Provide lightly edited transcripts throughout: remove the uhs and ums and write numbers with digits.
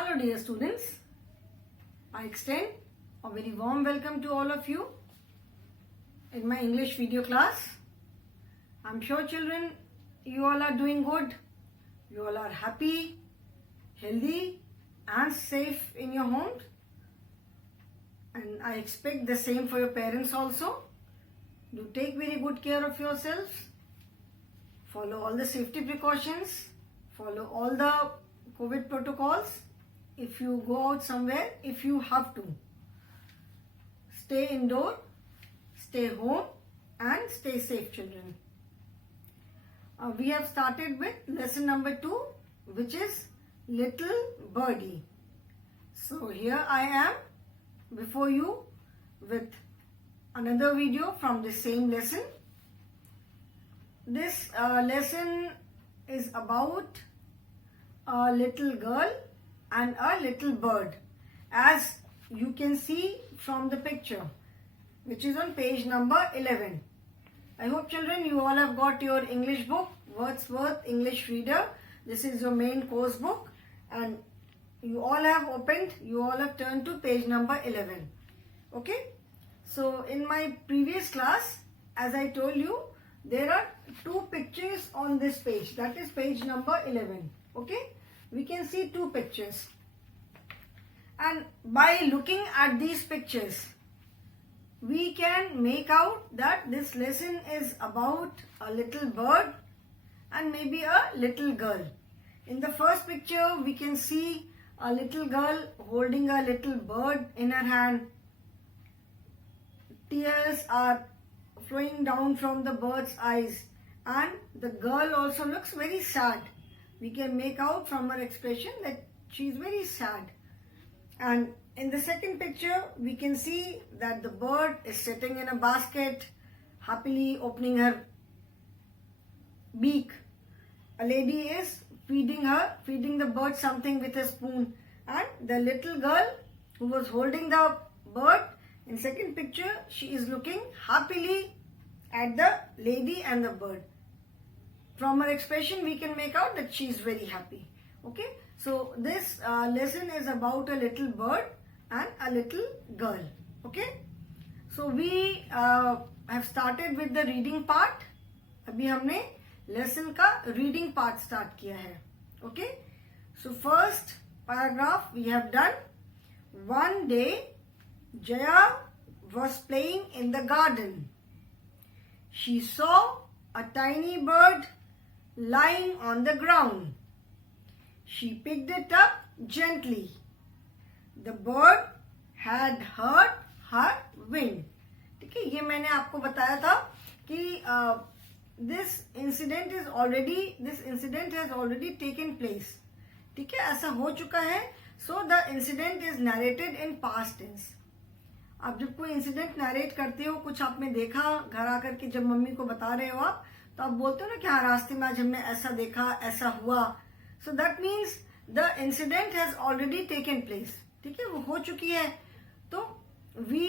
Hello dear students, I extend a very warm welcome to all of you in my English video class. I'm sure children, you all are doing good, you all are happy, healthy and safe in your homes, and I expect the same for your parents also. Do take very good care of yourselves, follow all the safety precautions, follow all the COVID protocols. If you go out somewhere, if you have to, stay indoor, stay home and stay safe children. We have started with lesson number 2, which is Little Birdie. So here I am before you with another video from the same lesson. This lesson is about a little girl and a little bird, as you can see from the picture, which is on page number 11. I hope children you all have got your English book, Wordsworth English Reader. This is your main course book and you all have opened, you all have turned to page number 11. Okay, so in my previous class, as I told you, there are 2 pictures on this page, that is page number 11. Okay, we can see 2 pictures, and by looking at these pictures we can make out that this lesson is about a little bird and maybe a little girl. In the first picture we can see a little girl holding a little bird in her hand. Tears are flowing down from the bird's eyes and the girl also looks very sad. We can make out from her expression that she is very sad. And in the second picture, we can see that the bird is sitting in a basket, happily opening her beak. A lady is feeding the bird something with a spoon. And the little girl who was holding the bird, in second picture, she is looking happily at the lady and the bird. From her expression, we can make out that she is very happy. Okay, so this lesson is about a little bird and a little girl. Okay, so we have started with the reading part. अभी हमने lesson का reading part start किया है. Okay, so first paragraph we have done. One day, Jaya was playing in the garden. She saw a tiny bird lying on the ground. She picked it up gently. The bird had hurt her wing. ठीक है, ये मैंने आपको बताया था कि this incident has already taken place. ठीक है, ऐसा हो चुका है. So the incident is narrated in past tense. आप जब कोई इंसिडेंट नरेट करते हो, कुछ आपने देखा, घर आकर के जब मम्मी को बता रहे हो आप, तो आप बोलते हो ना कि हाँ रास्ते में आज हमने ऐसा देखा, ऐसा हुआ. So that means the incident has already taken place. ठीक है, वो हो चुकी है. तो we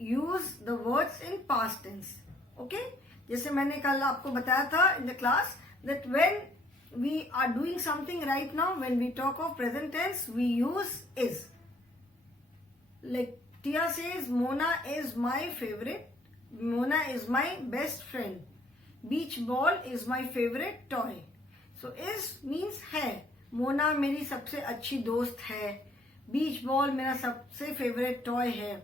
use the words in past tense. Okay, जैसे मैंने कल आपको बताया था in the class that when we are doing something right now, when we talk of present tense, we use is. Like Tia says, Mona is my favorite. Mona is my best friend. Beach ball is my favorite toy. So is means है. Mona मेरी सबसे अच्छी दोस्त है. Beach ball मेरा सबसे favorite toy है.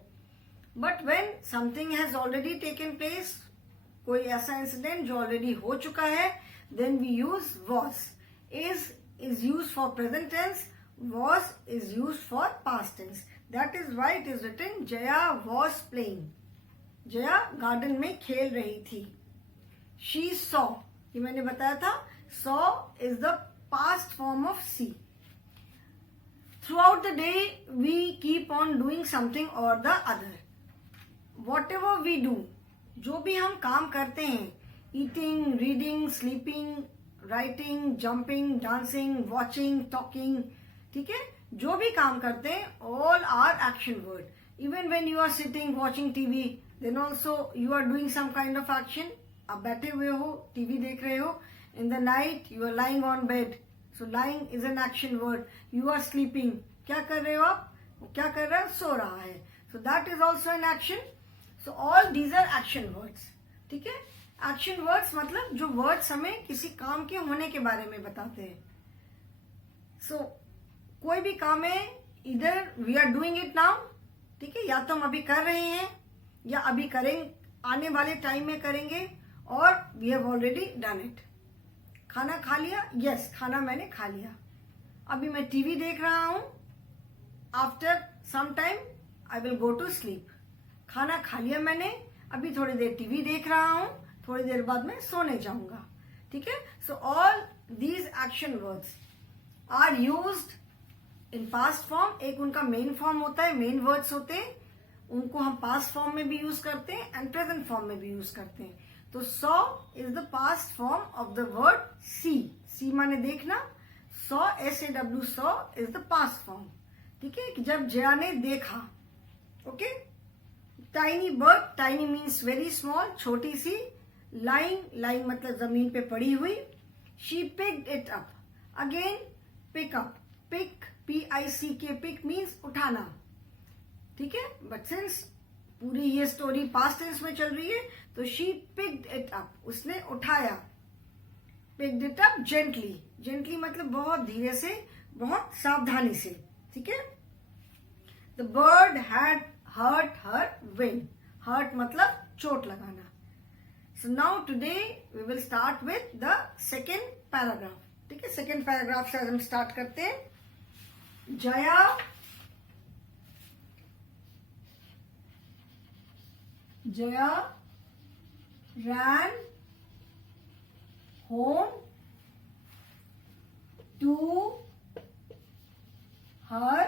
But when something has already taken place, कोई ऐसा incident जो already हो चुका है, then we use was. Is used for present tense. Was is used for past tense. That is why it is written Jaya was playing. Jaya garden में खेल रही थी. She saw. ये मैंने बताया था. Saw is the past form of see. Throughout the day, we keep on doing something or the other. Whatever we do, जो भी हम काम करते हैं, eating, reading, sleeping, writing, jumping, dancing, watching, talking, ठीक है, जो भी काम करते हैं, all are action word. Even when you are sitting watching TV, then also you are doing some kind of action. आप बैठे हुए हो, टीवी देख रहे हो. In the night, you are lying on bed. So lying is an action word. You are sleeping. क्या कर रहे हो आप? वो क्या कर रहा है? सो रहा है. So that is also an action. So all these are action words. ठीक है. एक्शन वर्ड्स मतलब जो वर्ड्स हमें किसी काम के होने के बारे में बताते हैं. सो कोई भी काम है, इधर we are doing it now. ठीक है, या तो हम अभी कर रहे हैं या अभी करेंगे, आने वाले टाइम में करेंगे, और we have already done it. खाना खा लिया? यस, खाना मैंने खा लिया. अभी मैं टीवी देख रहा हूं. After some time I will go to sleep. खाना खा लिया मैंने, अभी थोड़ी देर टीवी देख रहा हूं, थोड़ी देर बाद मैं सोने जाऊंगा. ठीक है. So all these action words are used in past form. एक उनका मेन फॉर्म होता है, मेन वर्ड्स होते हैं, उनको हम पास्ट फॉर्म में भी यूज करते हैं एंड प्रेजेंट फॉर्म में भी यूज करते हैं. तो saw is the past form of the word see. See माने देखना. Saw, SAW, saw is the past form. ठीक है, कि जब जया ने देखा. Okay. Tiny bird, tiny means very small, छोटी सी. लाइंग, लाइंग मतलब जमीन पे पड़ी हुई. She picked it up. Again pick up. Pick, PICK, pick means उठाना. ठीक है. बट सिंस पूरी ये स्टोरी पास्ट टेंस में चल रही है, तो शी पिक्ड इट अप, उसने उठाया. Picked it up gently. Gently मतलब बहुत धीरे से, बहुत सावधानी से. ठीक है. The bird had hurt her wing. Hurt मतलब चोट लगाना. So now today we will start with the second paragraph. ठीक है. सेकेंड पैराग्राफ से आज हम स्टार्ट करते हैं. Jaya ran home to her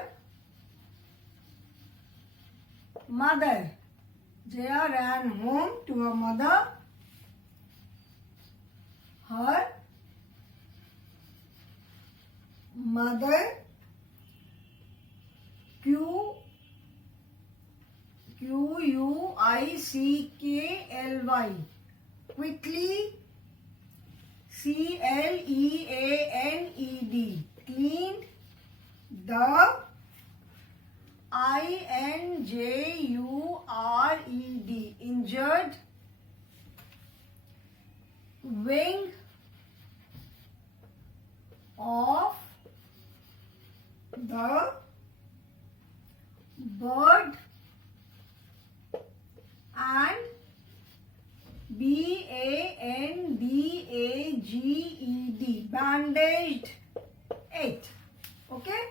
mother. Jaya ran home to her mother. Her mother QUICKLY, quickly, CLEANED, cleaned. The INJURED, injured. Wing of the bird and BANDAGED, bandaged it. Okay.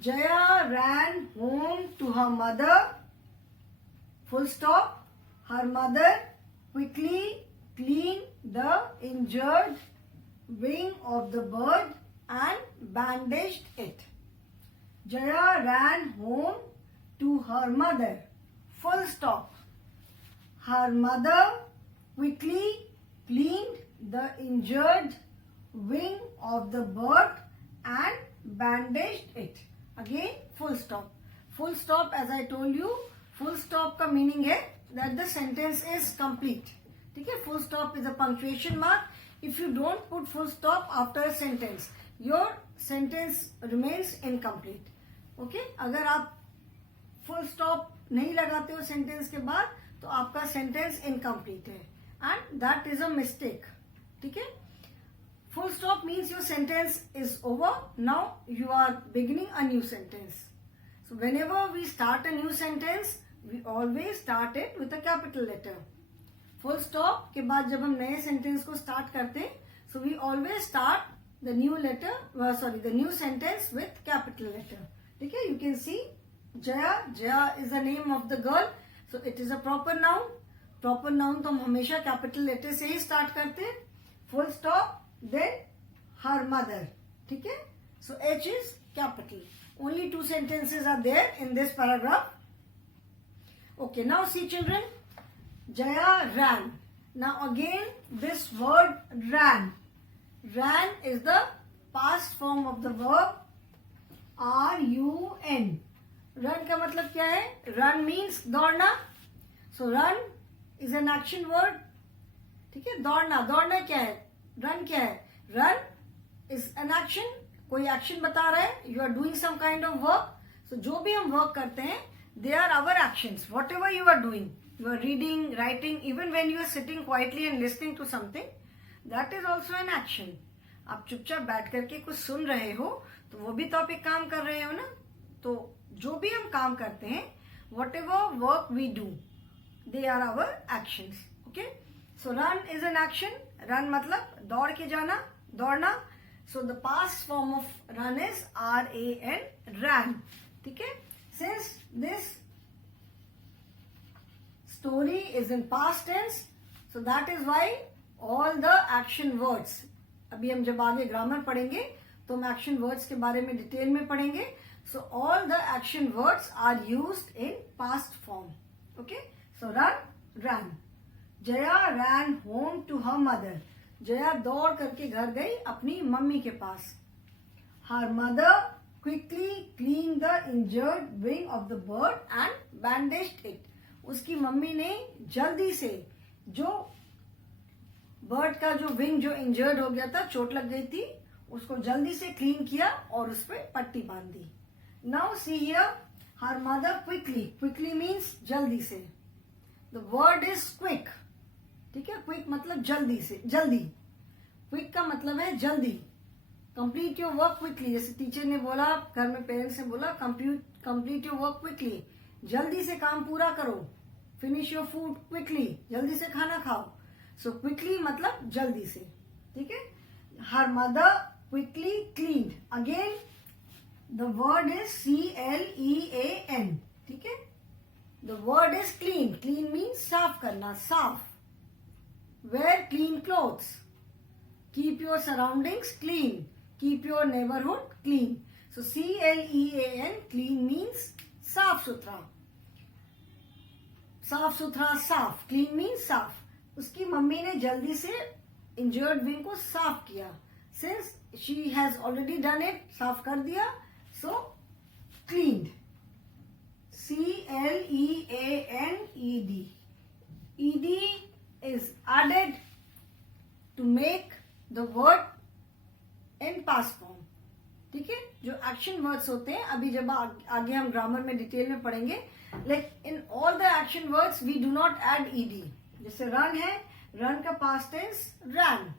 Jaya ran home to her mother. Full stop. Her mother quickly cleaned the injured wing of the bird and bandaged it. Jaya ran home to her mother. Full stop. Her mother quickly cleaned the injured wing of the bird and bandaged it. Again, full stop. Full stop, as I told you, full stop का meaning है that the sentence is complete. ठीक है. Full stop is a punctuation mark. If you don't put full stop after a sentence, your sentence remains incomplete. Okay? अगर आप full stop नहीं लगाते हो सेंटेंस के बाद, तो आपका सेंटेंस इनकम्प्लीट है, and that is a mistake. ठीक है. Full stop means your sentence is over. Now you are beginning a new sentence. So whenever we start a new sentence, we always start it with a capital letter. Full stop के बाद जब हम नए सेंटेंस को start करते हैं, so we always start the new sentence with capital letter. ठीक है. You can see Jaya. Jaya is the name of the girl, so it is a proper noun. Proper noun तो हम हमेशा कैपिटल लेटर से ही start करते हैं. Full stop, then her mother. ठीक है. So H is capital. Only 2 sentences are there in this paragraph. Okay, now see children. Jaya ran. Now again this word ran. Ran is the past form of the verb RUN. Run का मतलब क्या है? Run means दौड़ना. So run is an action word. ठीक है. दौड़ना, दौड़ना क्या है? रन क्या है? Run is an action. कोई एक्शन बता रहा है, you are doing some kind of work. So जो भी हम वर्क करते हैं, they are our actions. Whatever you are doing, you are reading, writing, even when you are sitting quietly and listening to something, that is also an action. आप चुपचाप बैठ करके कुछ सुन रहे हो तो वो भी तो आप एक काम कर रहे हो ना. तो जो भी हम काम करते हैं, whatever work we do, they are our actions. Okay, so run is an action. Run मतलब दौड़ के जाना, दौड़ना. So the past form of run is RAN, ran. ठीक है, since this story is in past tense, so that is why all the action words, अभी हम जब आगे ग्रामर पढ़ेंगे तो हम एक्शन वर्ड्स के बारे में डिटेल में पढ़ेंगे. So all the action words are used in past form. Okay, so run, run. Jaya ran home to her mother. Jaya दौड़ करके घर गई अपनी मम्मी के पास. Her mother quickly clean the injured wing of the bird and bandaged it. उसकी mummy ने जल्दी से जो बर्ड का जो विंग जो इंजर्ड हो गया था, चोट लग गई थी, उसको जल्दी से क्लीन किया और उस पर पट्टी बांध दी. Now see here, her mother quickly. Quickly means जल्दी से. The word is quick. ठीक है, क्विक मतलब जल्दी से, जल्दी. क्विक का मतलब है जल्दी. Complete your work quickly. जैसे टीचर ने बोला, घर में पेरेंट्स ने बोला, कंप्लीट योर वर्क क्विकली. जल्दी से काम पूरा करो. Finish your food quickly. जल्दी से खाना खाओ. सो क्विकली मतलब जल्दी से. ठीक है, हर mother quickly cleaned. Again the word is CLEAN. ठीक है, the word is clean. Clean means साफ करना, साफ. Where clean clothes. Keep your surroundings clean. Keep your neighbourhood clean. So CLEAN, clean means साफ सुथरा. साफ सुथरा, साफ. क्लीन मीन्स साफ. उसकी मम्मी ने जल्दी से इंजर्ड विंग को साफ किया. Since she has already done it, साफ कर दिया, सो cleaned. CLEANED. ED is added to make the word in past form. ठीक है, जो एक्शन वर्ड्स होते हैं, अभी जब आगे हम ग्रामर में डिटेल में पढ़ेंगे, like in all the action words we do not add ED. जैसे रन है, रन का past tense ran.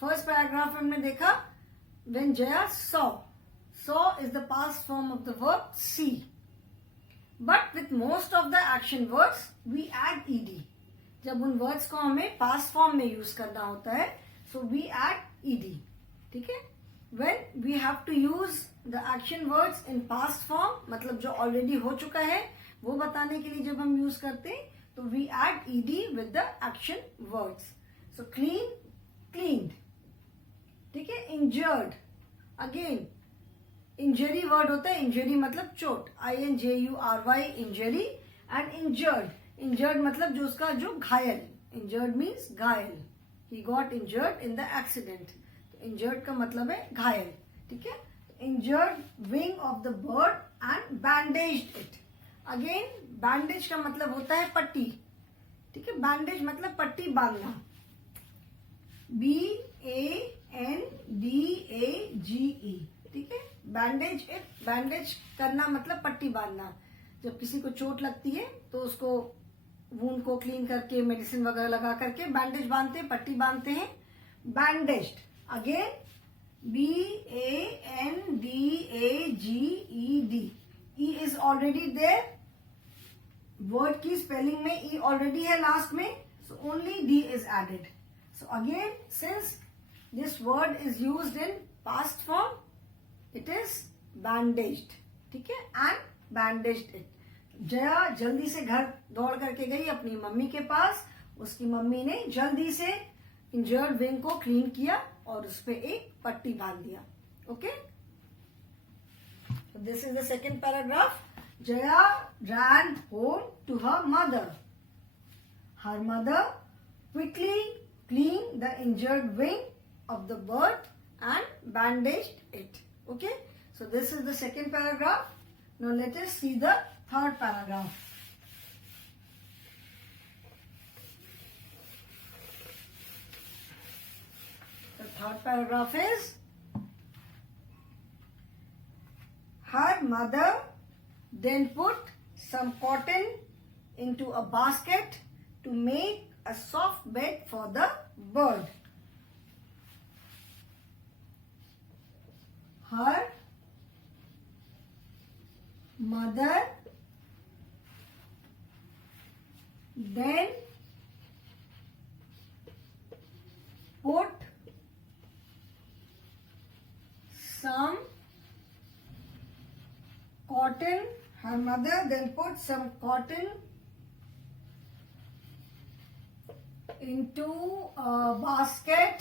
First paragraph में हमने देखा, when Jaya saw. Saw is the past form of the verb see. But with most of the action words we add ED. जब उन वर्ड्स को हमें पास्ट फॉर्म में यूज करना होता है, सो वी एड ED. ठीक है, when we have to use the action words in past form, मतलब जो ऑलरेडी हो चुका है वो बताने के लिए जब हम यूज करते हैं, तो we add ED with the action words. So clean, cleaned. ठीक है, injured. Again, injury word होता है. injury मतलब चोट, INJURY, injury. and injured. injured मतलब जो उसका जो घायल. injured means घायल. He got injured in the accident. तो injured का मतलब है घायल. ठीक है, injured wing of the bird and bandaged it. Again bandage का मतलब होता है पट्टी. ठीक है, बैंडेज मतलब पट्टी बांधना. BANDAGE. ठीक है, बैंडेज इट. बैंडेज करना मतलब पट्टी बांधना. जब किसी को चोट लगती है तो उसको वूंड को क्लीन करके मेडिसिन वगैरह लगा करके बैंडेज बांधते हैं, पट्टी बांधते हैं. Bandaged. Again BANDAGED. E is already there. Word की स्पेलिंग में E already है लास्ट में, so only D is added. So again, since this word is used in past form, it is bandaged. ठीक है, and bandaged it. जया जल्दी से घर दौड़ करके गई अपनी मम्मी के पास. उसकी मम्मी ने जल्दी से इंजर्ड विंग को क्लीन किया और उस पर एक पट्टी बांध दिया. Okay, this is the second paragraph. Jaya ran home to her mother. Her mother quickly cleaned the injured wing of the bird and bandaged it. Okay, so this is the second paragraph. Now let us see the third paragraph. The third paragraph is, Her mother then put some cotton into a basket to make a soft bed for the bird. Her mother then put some cotton. Her mother then put some cotton into a basket.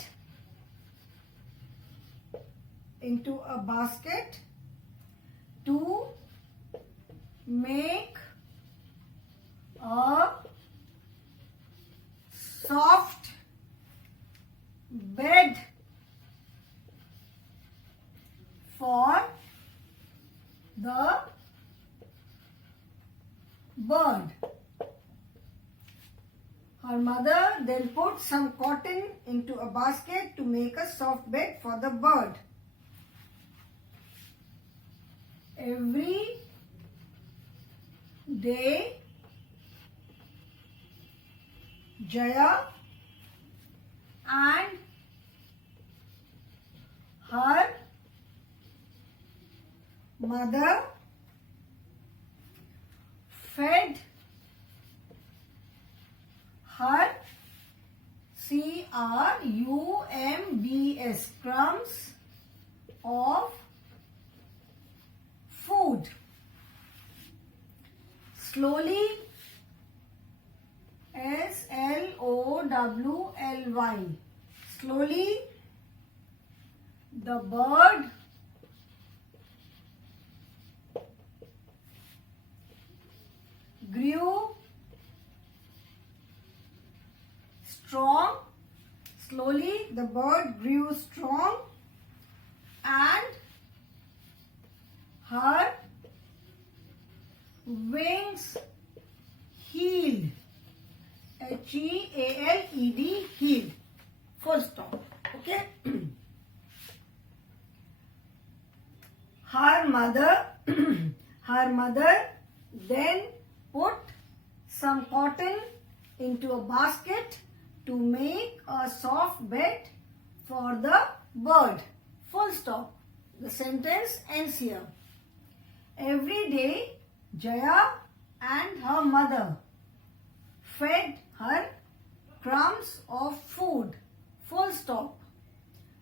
To make a soft bed for the bird. Her mother then put some cotton into a basket to make a soft bed for the bird. Every day, Jaya and her mother fed her crumbs, crumbs of food. Slowly, slowly, slowly the bird grew strong. Slowly the bird grew strong and her wings healed. Healed. Healed. Full stop. Okay. Her mother then put some cotton into a basket to make a soft bed for the bird. Full stop. The sentence ends here. Every day, Jaya and her mother fed her crumbs of food. Full stop.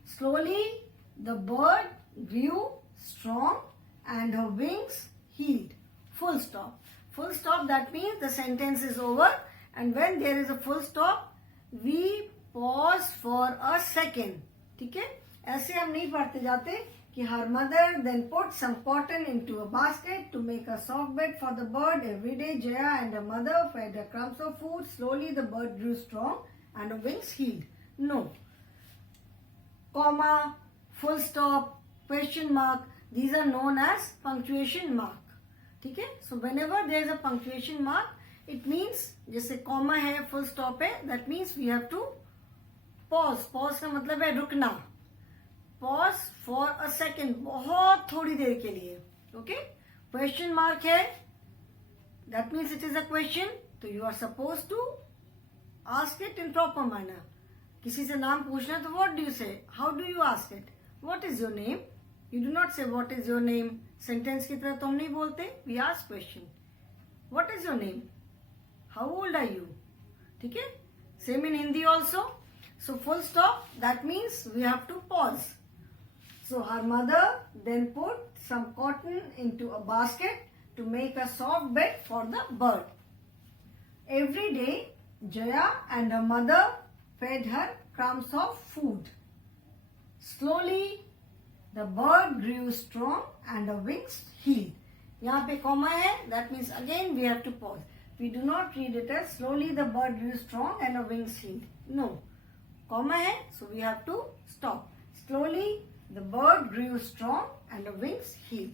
Slowly, the bird grew strong and her wings healed. Full stop. Full stop, that means the sentence is over, and when there is a full stop, we pause for a second. ठीक है? ऐसे हम नहीं पढ़ते जाते कि her mother then put some cotton into a basket to make a soft bed for the bird. Every day, Jaya and her mother fed her crumbs of food. Slowly, the bird grew strong and her wings healed. No. Comma, full stop, question mark, these are known as punctuation mark. ठीक है? So whenever there is a punctuation mark, it means जैसे comma है, full stop है, that means we have to pause. Pause का मतलब है रुकना. Pause for a second, बहुत थोड़ी देर के लिए. Okay? Question mark है, that means it is a question. So you are supposed to ask it in proper manner. किसी से नाम पूछना तो what do you say? How do you ask it? What is your name? You do not say what is your name. Sentence की तरह तो हम नहीं बोलते. We ask question. What is your name? How old are you? ठीक है? Same in Hindi also. So full stop, that means we have to pause. So her mother then put some cotton into a basket to make a soft bed for the bird. Every day, Jaya and her mother fed her crumbs of food. Slowly, the bird grew strong and her wings healed. यहाँ पे comma है, that means again we have to pause. We do not read it as slowly the bird grew strong and her wings healed. No. Comma है, so we have to stop. Slowly, the bird grew strong and her wings healed.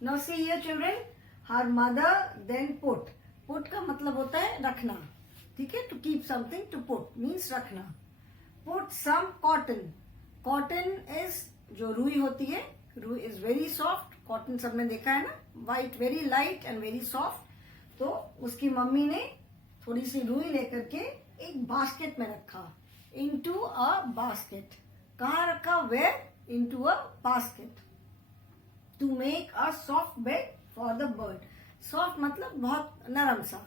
Now see here children, her mother then put. Put का मतलब होता है रखना. ठीक है? To keep something, to put means रखना. Put some cotton. Cotton is जो रुई होती है, रूई इज वेरी सॉफ्ट, कॉटन सबने देखा है ना, white, very light and very soft. तो उसकी मम्मी ने थोड़ी सी रूई लेकर के एक बास्केट में रखा, इनटू अ बास्केट। कहाँ रखा? Where? Into a basket, to make a soft bed for the bird. Soft मतलब बहुत नरम सा।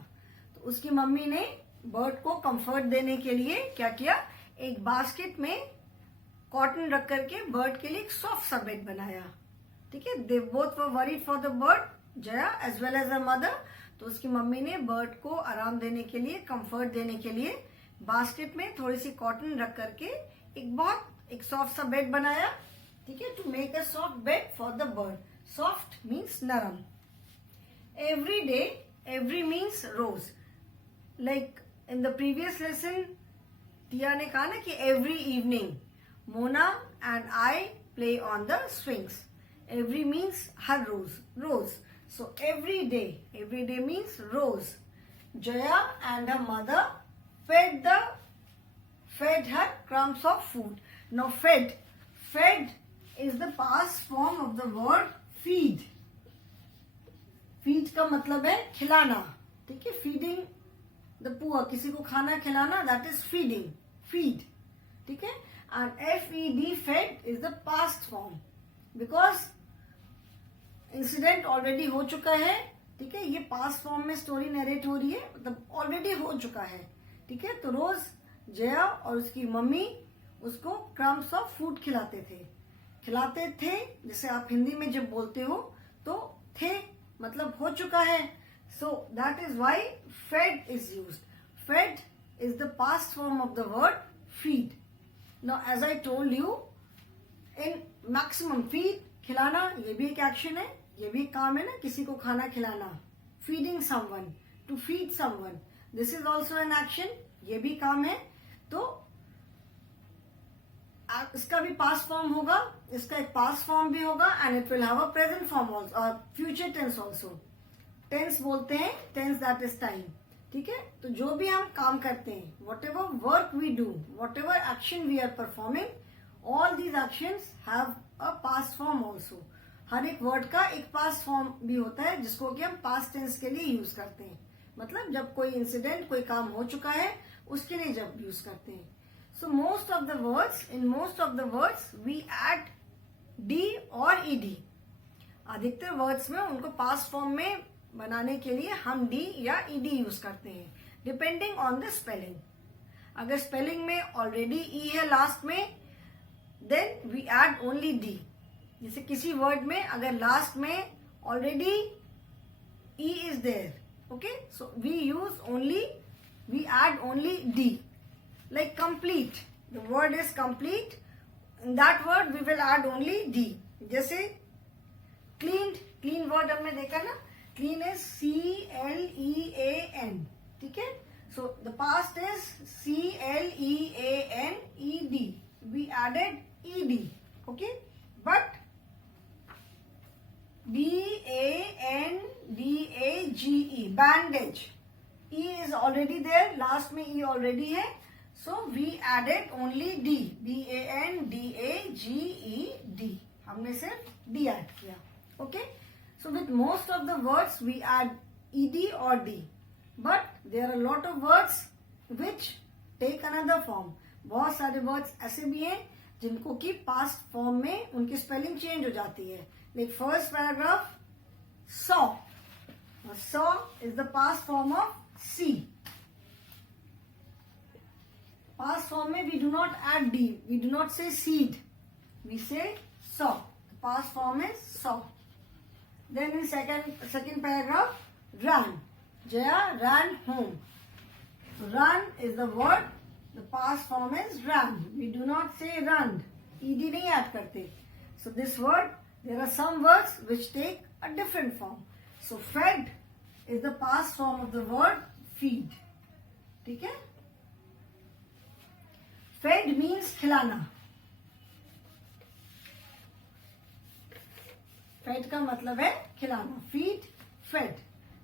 तो उसकी मम्मी ने बर्ड को कंफर्ट देने के लिए क्या किया, एक बास्केट में कॉटन रख करके बर्ड के लिए एक सॉफ्ट सा बेड बनाया। ठीक है, they both were worried for the bird, Jaya as well as a mother. तो उसकी मम्मी ने बर्ड को आराम देने के लिए, कंफर्ट देने के लिए बास्केट में थोड़ी सी कॉटन रख करके एक सॉफ्ट सा बेड बनाया। ठीक है, to make a soft bed for the bird. Soft means नरम। एवरी डे, एवरी मीन्स रोज। Like in the previous lesson Tia ने कहा ना कि every evening Mona and I play on the swings. Every means हर रोज, रोज। सो एवरी डे मीन्स रोज। Jaya and her mother fed her crumbs of food. Now fed is the past form of the word feed. Feed का मतलब है खिलाना। ठीक है, feeding the poor, किसी को खाना खिलाना, that is feeding, feed. ठीक है, and fed, fed is the past form because incident already हो चुका है। ठीक है, ये पास्ट फॉर्म में स्टोरी नरेट हो रही है, मतलब ऑलरेडी हो चुका है। ठीक है, तो रोज जया और उसकी मम्मी उसको क्रम्स ऑफ फूड खिलाते थे। जैसे आप हिंदी में जब बोलते हो तो थे मतलब हो चुका है। So that is why fed is used. Fed is the past form of the word feed. Now as I told you, in maximum feed, खिलाना, ये भी एक एक्शन है, ये भी काम है ना, किसी को खाना खिलाना। Feeding someone, to feed someone, this is also an action, ये भी काम है। तो इसका भी पास्ट फॉर्म होगा, इसका एक पास्ट फॉर्म भी होगा, and it will have a present form also और फ्यूचर टेंस ऑल्सो। टेंस बोलते हैं, टेंस दैट इज टाइम। ठीक है, तो जो भी हम काम करते हैं, whatever work we do, whatever action we are performing, all these actions have a past form also. हर एक वर्ड का एक पास्ट फॉर्म भी होता है जिसको कि हम पास्ट टेंस के लिए यूज करते हैं। मतलब जब कोई इंसिडेंट, कोई काम हो चुका है, उसके लिए जब यूज करते हैं। So most of the words we add D और ईडी। अधिकतर वर्ड्स में उनको पास्ट फॉर्म में बनाने के लिए हम डी या ईडी यूज करते हैं, डिपेंडिंग ऑन द स्पेलिंग। अगर स्पेलिंग में ऑलरेडी ई है लास्ट में, then we add only D. जैसे किसी वर्ड में अगर लास्ट में already E is there, okay, so we add only d. Like complete, the word is complete, in that word we will add only d. जैसे cleaned, clean word हमने देखा ना, clean is CLEAN. ठीक है, so the past is CLEANED, we added ed. Okay, but BANDAGE, bandage, E is already there, last में E already है, so we added only D, BANDAGED, हमने सिर्फ D add किया। Okay, so with most of the words we add ED or D, but there are a lot of words which take another form. बहुत सारे words ऐसे भी हैं जिनको कि past form में उनकी spelling change हो जाती है। Like first paragraph, saw. Now, saw is the past form of see. Past form में we do not add d. We do not say seed. We say saw. The past form is saw. Then in second paragraph, ran. Jaya ran home. So run is the word. The past form is ran. We do not say run. Ed नहीं add करते. So this word, there are some words which take a different form. So fed is the past form of the word feed. ठीक है? Fed means खिलाना. Fed का मतलब है खिलाना. Feed, fed.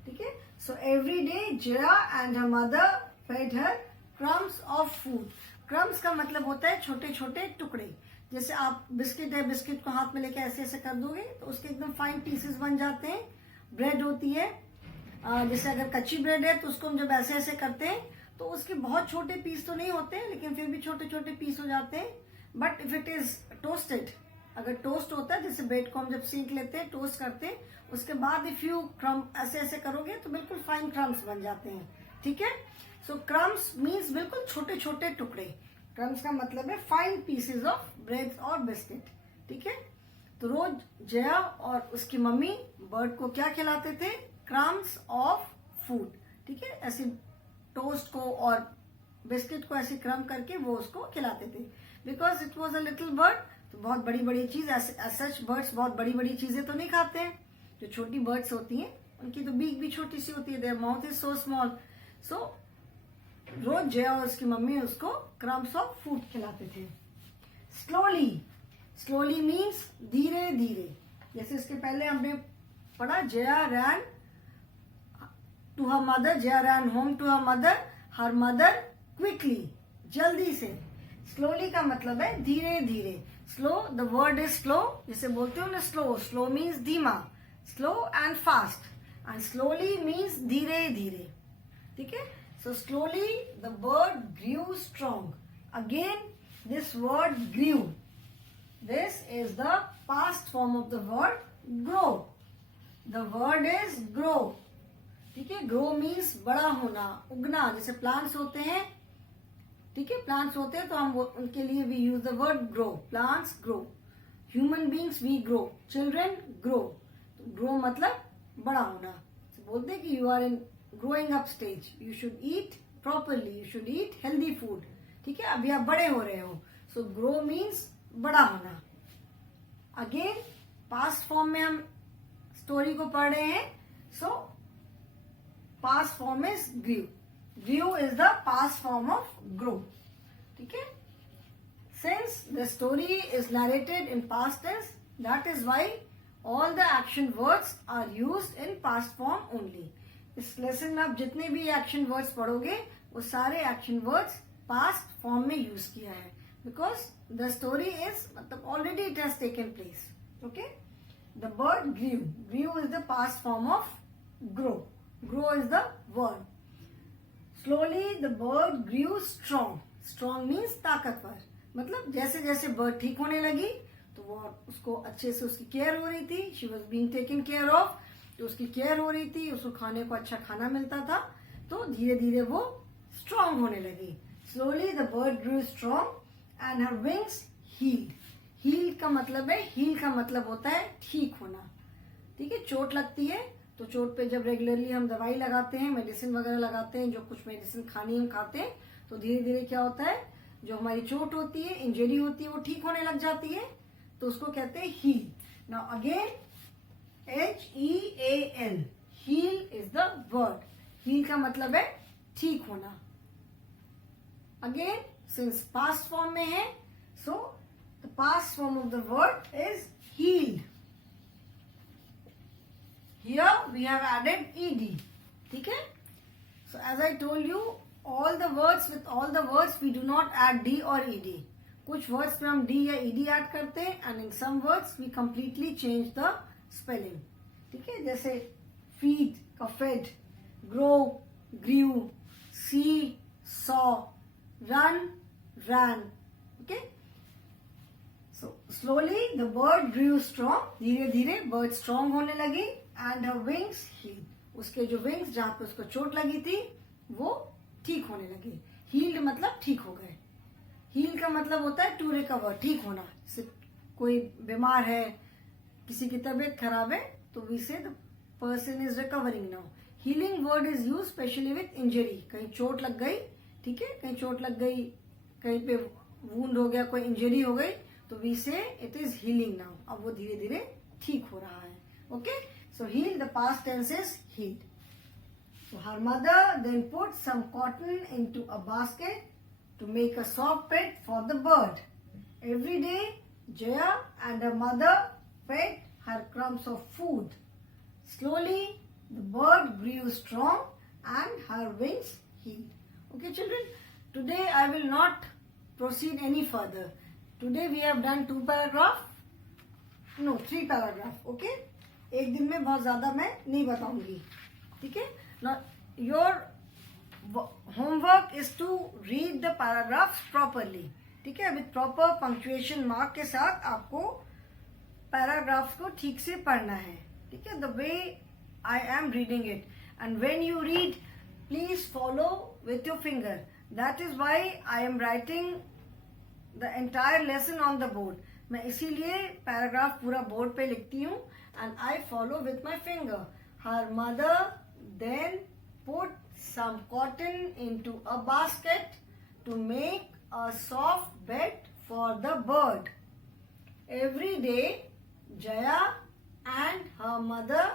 ठीक है? So every day Jaya and her mother fed her crumbs of food. Crumbs का मतलब होता है छोटे छोटे टुकड़े. जैसे आप बिस्किट है, बिस्किट को हाथ में लेके ऐसे ऐसे कर दोगे तो उसके एकदम फाइन पीसेस बन जाते हैं। ब्रेड होती है, जैसे अगर कच्ची ब्रेड है तो उसको हम जब ऐसे ऐसे करते हैं तो उसके बहुत छोटे पीस तो नहीं होते हैं, लेकिन फिर भी छोटे छोटे पीस हो जाते हैं। But if it is toasted, अगर टोस्ट होता है, जैसे ब्रेड को हम जब सेक लेते हैं, टोस्ट करते हैं, उसके बाद इफ यू क्रम ऐसे ऐसे करोगे तो बिल्कुल फाइन क्रम्स बन जाते हैं। ठीक है, सो क्रम्स मीन्स बिल्कुल छोटे छोटे टुकड़े। क्रम्स का मतलब है फाइन पीसेस ऑफ ब्रेड और बिस्किट। ठीक है, तो रोज जया और उसकी मम्मी बर्ड को क्या खिलाते थे? Crumbs of food. ठीक है, ऐसे टोस्ट को और बिस्किट को ऐसे क्रम करके वो उसको खिलाते थे। Because it was a little bird, तो बहुत बड़ी बड़ी चीज, सच बर्ड्स बहुत बड़ी बड़ी चीजें तो नहीं खाते हैं। जो छोटी बर्ड्स होती हैं उनकी तो बीक भी छोटी सी होती है, their mouth is so small. So रोज जया और उसकी मम्मी उसको क्रम्स ऑफ फूड खिलाते थे। स्लोली, स्लोली मीन्स धीरे धीरे। जैसे इसके पहले हमने पढ़ा, Jaya ran to her mother, Jaya ran home to her mother, her mother quickly, जल्दी से। स्लोली का मतलब है धीरे धीरे। Slow, the word is slow, जिसे बोलते हो ना स्लो, स्लो मीन्स धीमा, slow and fast, and slowly means धीरे धीरे। ठीक है, so slowly the bird grew strong. Again this word grew, this is the past form of the word grow. The word is grow. ठीक है, grow means बड़ा होना, उगना। जैसे plants होते हैं, ठीक है, plants होते हैं तो हम उनके लिए we use the word grow. Plants grow, human beings we grow, children grow. grow मतलब बड़ा होना। तो बोलते हैं कि you are in growing up stage, you should eat properly, you should eat healthy food. ठीक है, अभी आप बड़े हो रहे हो। so grow means बड़ा होना। अगेन पास्ट फॉर्म में हम स्टोरी को पढ़ रहे हैं। So past form is grew. Grew is the past form of grow. ठीक है, since the story is narrated in past tense, that is why all the action words are used in past form only. इस lesson में आप जितने भी action words पढ़ोगे वो सारे एक्शन वर्ड्स पास्ट फॉर्म में यूज किया है। Because the story is, already it has taken place. Okay, the bird grew. Grew is the past form of grow. Grow is the word. Slowly the bird grew strong. Strong means ताकतवर। मतलब जैसे जैसे बर्ड ठीक होने लगी तो वो उसको अच्छे से उसकी केयर हो रही थी। She was being taken care of. तो उसकी केयर हो रही थी, उसको खाने को अच्छा खाना मिलता था, तो धीरे धीरे वो स्ट्रांग होने लगी। Slowly the bird grew strong. And her wings healed. Healed का मतलब है, heal का मतलब होता है ठीक होना। ठीक है, चोट लगती है तो चोट पे जब रेगुलरली हम दवाई लगाते हैं, मेडिसिन वगैरह लगाते हैं, जो कुछ मेडिसिन खानी हम खाते हैं, तो धीरे धीरे क्या होता है, जो हमारी चोट होती है, इंजरी होती है, वो ठीक होने लग जाती है, तो उसको कहते हैं heal. Now again HEAL, heal is the word. Heal का मतलब है ठीक होना। अगेन सिंस पास्ट फॉर्म में है, so the past form of the word is healed. Here we have added ED। ठीक है, so as I told you, all the words, with all the words we do not add D और ED। कुछ words में हम D या ED add करते हैं, and in some words we completely change the spelling. ठीक है, जैसे फीड का fed, grow grew, see saw, run ran. Okay, so slowly the bird grew strong. धीरे धीरे bird strong होने लगी, and her wings healed. उसके जो wings, जहाँ पे उसको चोट लगी थी, वो ठीक होने लगी। healed मतलब ठीक हो गए। heal का मतलब होता है to recover, ठीक होना। जैसे कोई बीमार है, किसी की तबीयत खराब है, तो we say the person is recovering now. healing word is used specially with injury. कहीं चोट लग गई, ठीक है, कहीं चोट लग गई, कहीं पे वूंड हो गया, कोई इंजरी हो गई, तो वी से इट इज हीलिंग नाउ। अब वो धीरे धीरे ठीक हो रहा है। Okay, so heal, the past tense is healed. So her mother then put some cotton into a basket to make a soft bed for the bird. Every day, Jaya and her mother fed her crumbs of food. Slowly, the bird grew strong and her wings healed. Okay, children, today I will not proceed any further. Today we have done 2 paragraph. No, 3 paragraph. Okay. एक दिन में बहुत ज्यादा मैं नहीं बताऊंगी. ठीक है. Now your homework is to read the paragraphs properly. ठीक है. With proper punctuation mark के साथ आपको paragraphs को ठीक से पढ़ना है. ठीक है. The way I am reading it. And when you read, please follow with your finger. That is why I am writing the entire lesson on the board. मैं इसीलिए पैराग्राफ पूरा बोर्ड पे लिखती हूँ. And I follow with my finger. Her mother then put some cotton into a basket to make a soft bed for the bird. Every day, Jaya and her mother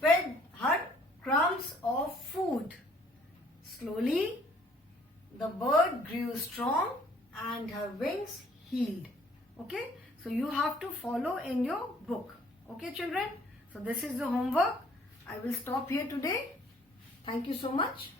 fed her crumbs of food. Slowly, the bird grew strong and her wings healed. Okay, so you have to follow in your book. Okay, children, so this is the homework. I will stop here today. Thank you so much.